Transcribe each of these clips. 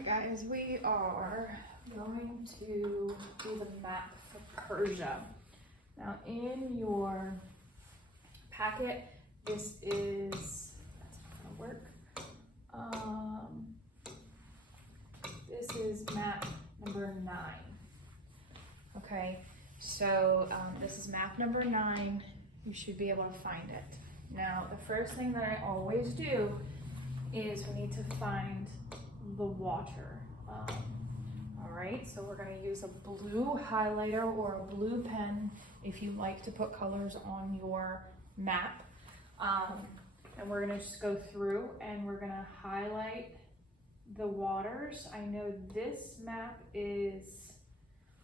Alright guys, we are going to do the map for Persia. Now in your packet, this is, that's not gonna work. This is map number 9. Okay, so this is map number 9. You should be able to find it. Now the first thing that I always do is we need to find the water. All right, so we're going to use a blue highlighter or a blue pen if you like to put colors on your map. And we're going to just go through and we're going to highlight the waters. I know this map is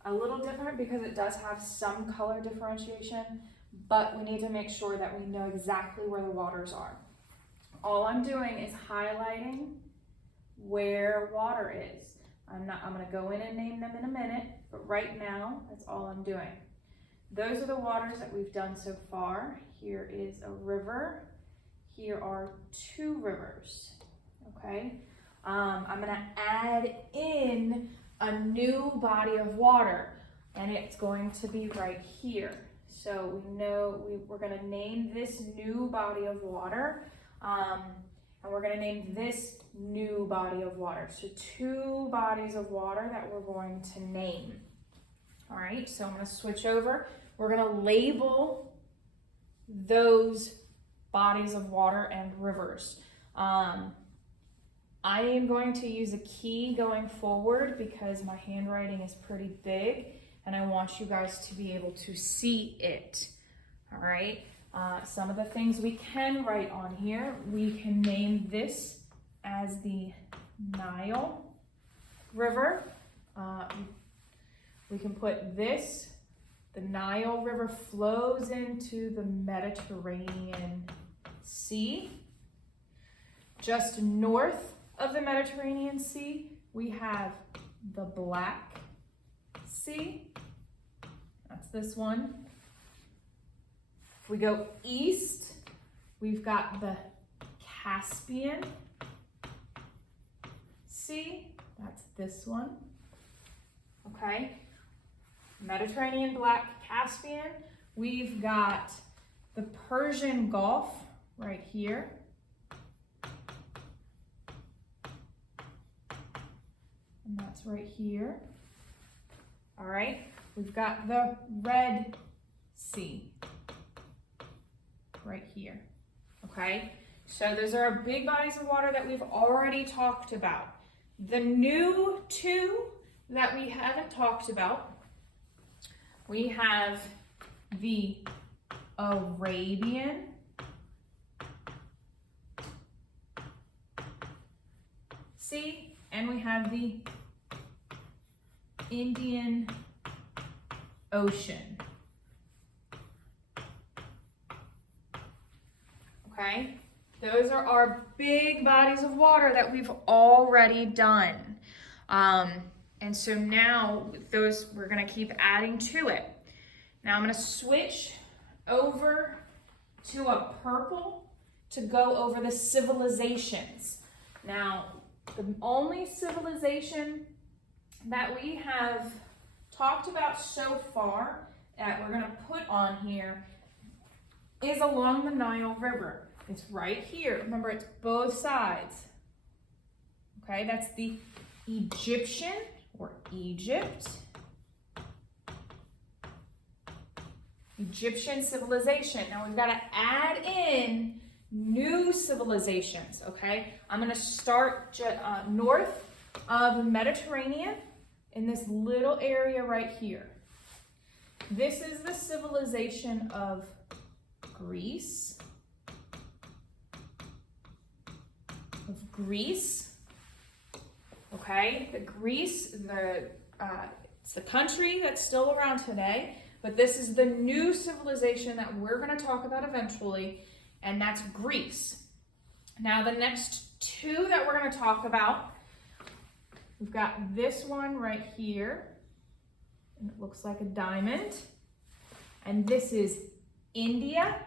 a little different because it does have some color differentiation, but we need to make sure that we know exactly where the waters are. All I'm doing is highlighting where water is. I'm going to go in and name them in a minute, but right now, that's all I'm doing. Those are the waters that we've done so far. Here is a river. Here are 2 rivers, okay? I'm going to add in a new body of water, and it's going to be right here. So we know we're going to name this new body of water, and we're going to name this new body of water. So 2 bodies of water that we're going to name. All right, so I'm going to switch over. We're going to label those bodies of water and rivers. I am going to use a key going forward because my handwriting is pretty big and I want you guys to be able to see it. All right. Some of the things we can write on here, we can name this as the Nile River. We can put this, the Nile River flows into the Mediterranean Sea. Just north of the Mediterranean Sea, we have the Black Sea. That's this one. If we go east, we've got the Caspian Sea. That's this one. Okay. Mediterranean, Black, Caspian. We've got the Persian Gulf right here. And that's right here. All right. We've got the Red Sea right here. Okay. So those are our big bodies of water that we've already talked about. The new 2 that we haven't talked about, we have the Arabian Sea, and we have the Indian Ocean. Okay, those are our big bodies of water that we've already done. And so now those, we're gonna keep adding to it. Now I'm gonna switch over to a purple to go over the civilizations. Now, the only civilization that we have talked about so far that we're gonna put on here is along the Nile River. It's right here. Remember, it's both sides. Okay, that's the Egyptian or Egyptian civilization. Now we've got to add in new civilizations, okay? I'm going to start north of the Mediterranean in this little area right here. This is the civilization of Greece. Okay, it's the country that's still around today, but this is the new civilization that we're going to talk about eventually, and that's Greece. Now the next 2 that we're going to talk about, we've got this one right here, and it looks like a diamond, and this is India.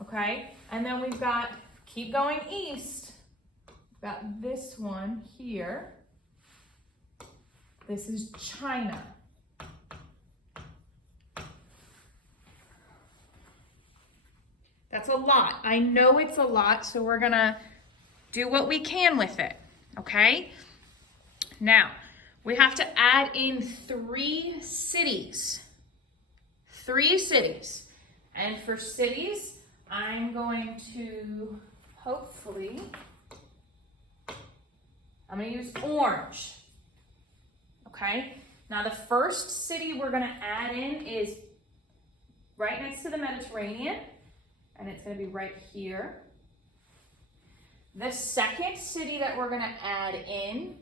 Okay, and then we've got Keep going east. Got this one here. This is China. That's a lot. I know it's a lot, so we're gonna do what we can with it, okay? Now, we have to add in 3 cities. 3 cities. And for cities, I'm going to, hopefully, I'm gonna use orange, okay? Now the first city we're gonna add in is right next to the Mediterranean, and it's gonna be right here. The second city that we're gonna add in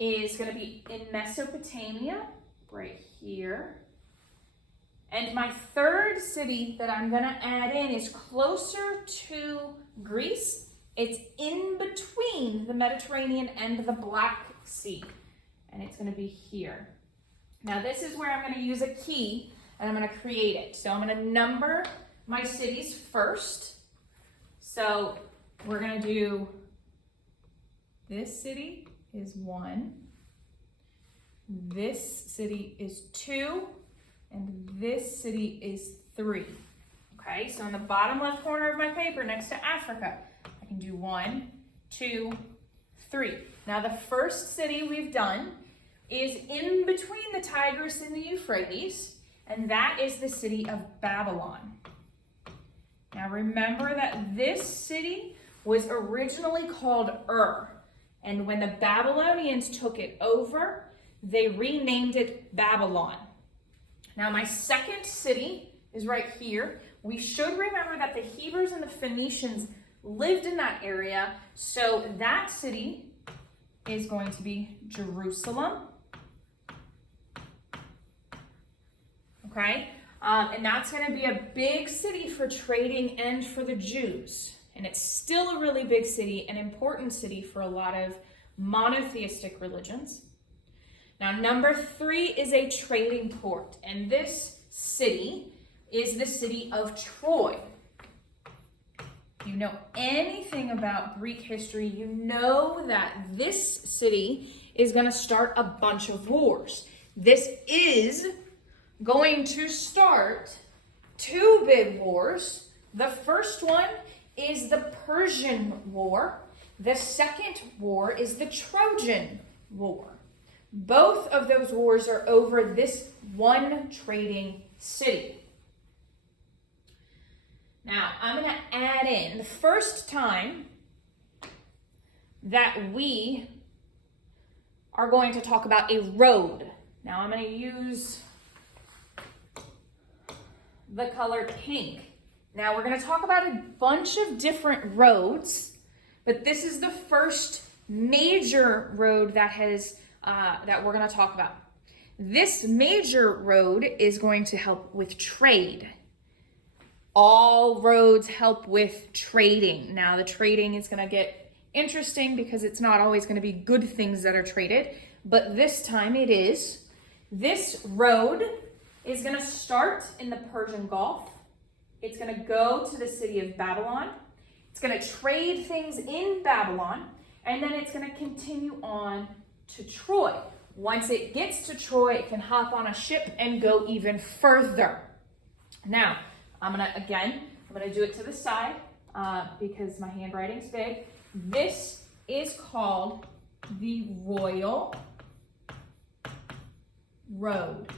is gonna be in Mesopotamia, right here. And my third city that I'm gonna add in is closer to Greece. It's in between the Mediterranean and the Black Sea, and it's gonna be here. Now this is where I'm gonna use a key and I'm gonna create it. So I'm gonna number my cities first. So we're gonna do, this city is 1, this city is 2, and this city is 3. Okay, so in the bottom left corner of my paper next to Africa, I can do 1, 2, 3. Now the first city we've done is in between the Tigris and the Euphrates, and that is the city of Babylon. Now remember that this city was originally called Ur, and when the Babylonians took it over, they renamed it Babylon. Now my second city is right here. We should remember that the Hebrews and the Phoenicians lived in that area, so that city is going to be Jerusalem. Okay, and that's going to be a big city for trading and for the Jews. And it's still a really big city, an important city for a lot of monotheistic religions. Now, number 3 is a trading port, and this city is the city of Troy. If you know anything about Greek history, you know that this city is going to start a bunch of wars. This is going to start 2 big wars. The first one is the Persian War. The second war is the Trojan War. Both of those wars are over this one trading city. Now, I'm going to add in the first time that we are going to talk about a road. Now, I'm going to use the color pink. Now, we're going to talk about a bunch of different roads, but this is the first major road that we're going to talk about. This major road is going to help with trade. All roads help with trading. Now, the trading is going to get interesting because it's not always going to be good things that are traded, but this time it is. This road is going to start in the Persian Gulf. It's going to go to the city of Babylon. It's going to trade things in Babylon, and then it's going to continue on to Troy. Once it gets to Troy, it can hop on a ship and go even further. Now, I'm going to do it to the side because my handwriting's big. This is called the Royal Road.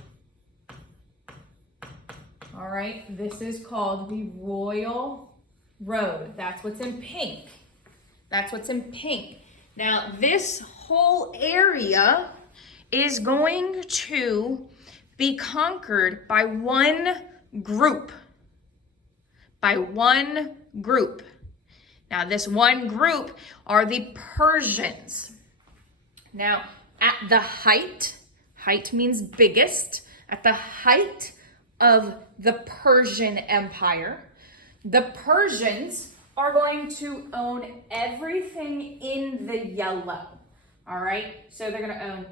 All right, this is called the Royal Road. That's what's in pink. That's what's in pink. Now, this whole area is going to be conquered by one group. By one group. Now, this one group are the Persians. Now, at the height means biggest, at the height of the Persian Empire, the Persians are going to own everything in the yellow. All right, so they're going to own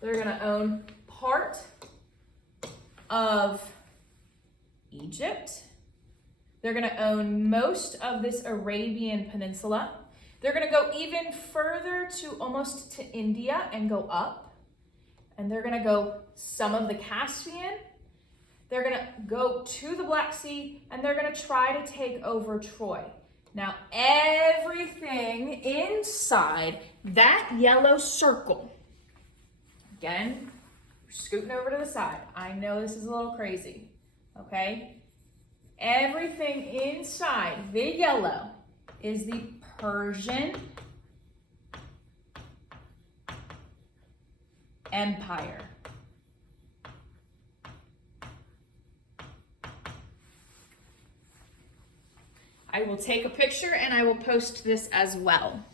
They're going to own part of Egypt, They're going to own most of this Arabian Peninsula. They're going to go even further to almost to India and go up. And they're going to go some of the Caspian. They're going to go to the Black Sea, and they're going to try to take over Troy. Now, everything inside that yellow circle, again, scooting over to the side. I know this is a little crazy, okay? Everything inside the yellow is the Persian Empire. I will take a picture and I will post this as well.